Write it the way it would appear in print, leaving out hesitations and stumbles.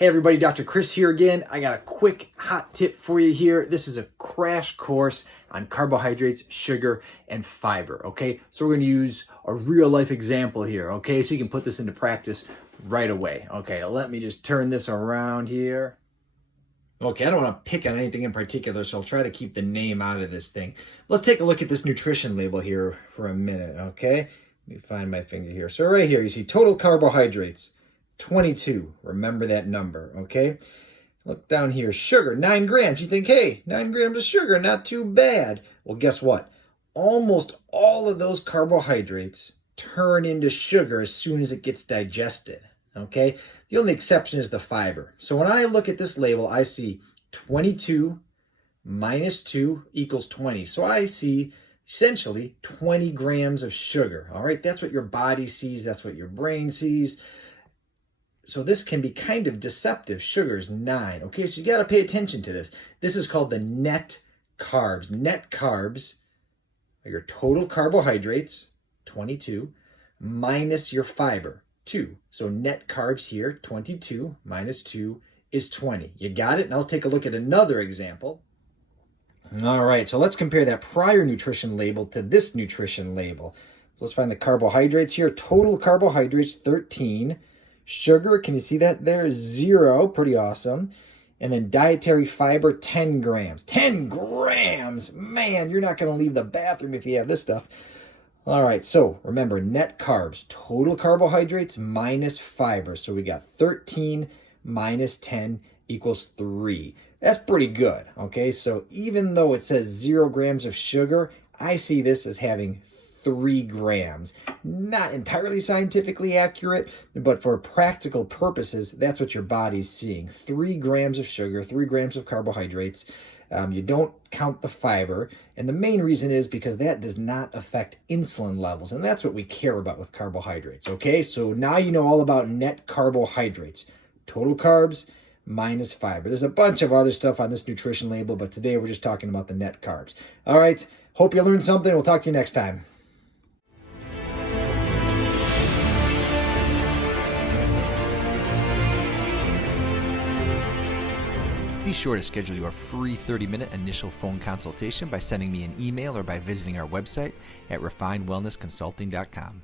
Hey everybody, Dr. Chris here again. I got a quick hot tip for you here. This is a crash course on carbohydrates, sugar, and fiber, okay? So we're gonna use a real life example here, okay? So you can put this into practice right away. Okay, let me just turn this around here. Okay, I don't want to pick on anything in particular, so I'll try to keep the name out of this thing. Let's take a look at this nutrition label here for a minute, okay? Let me find my finger here. So right here, you see total carbohydrates. 22. Remember that number, okay? Look down here. Sugar, 9 grams. You think, hey, 9 grams of sugar, not too bad. Well, guess what? Almost all of those carbohydrates turn into sugar as soon as it gets digested, okay? The only exception is the fiber. So when I look at this label, I see 22 minus 2 equals 20. So I see essentially 20 grams of sugar, all right? That's what your body sees. That's what your brain sees. So this can be kind of deceptive. Sugar is 9. Okay, so you got to pay attention to this. This is called the net carbs. Net carbs are your total carbohydrates, 22, minus your fiber, 2. So net carbs here, 22 minus 2 is 20. You got it? Now let's take a look at another example. All right, so let's compare that prior nutrition label to this nutrition label. So let's find the carbohydrates here. Total carbohydrates, 13. Sugar, can you see that there? 0, pretty awesome. And then dietary fiber, 10 grams. 10 grams! Man, you're not going to leave the bathroom if you have this stuff. All right, so remember, net carbs, total carbohydrates minus fiber. So we got 13 minus 10 equals 3. That's pretty good, okay? So even though it says 0 grams of sugar, I see this as having 3 grams. Not entirely scientifically accurate, but for practical purposes, that's what your body's seeing. 3 grams of sugar, 3 grams of carbohydrates. You don't count the fiber, and the main reason is because that does not affect insulin levels, and that's what we care about with carbohydrates, okay? So now you know all about net carbohydrates. Total carbs minus fiber. There's a bunch of other stuff on this nutrition label, but today we're just talking about the net carbs. All right, hope you learned something. We'll talk to you next time. Be sure to schedule your free 30-minute initial phone consultation by sending me an email or by visiting our website at refinedwellnessconsulting.com.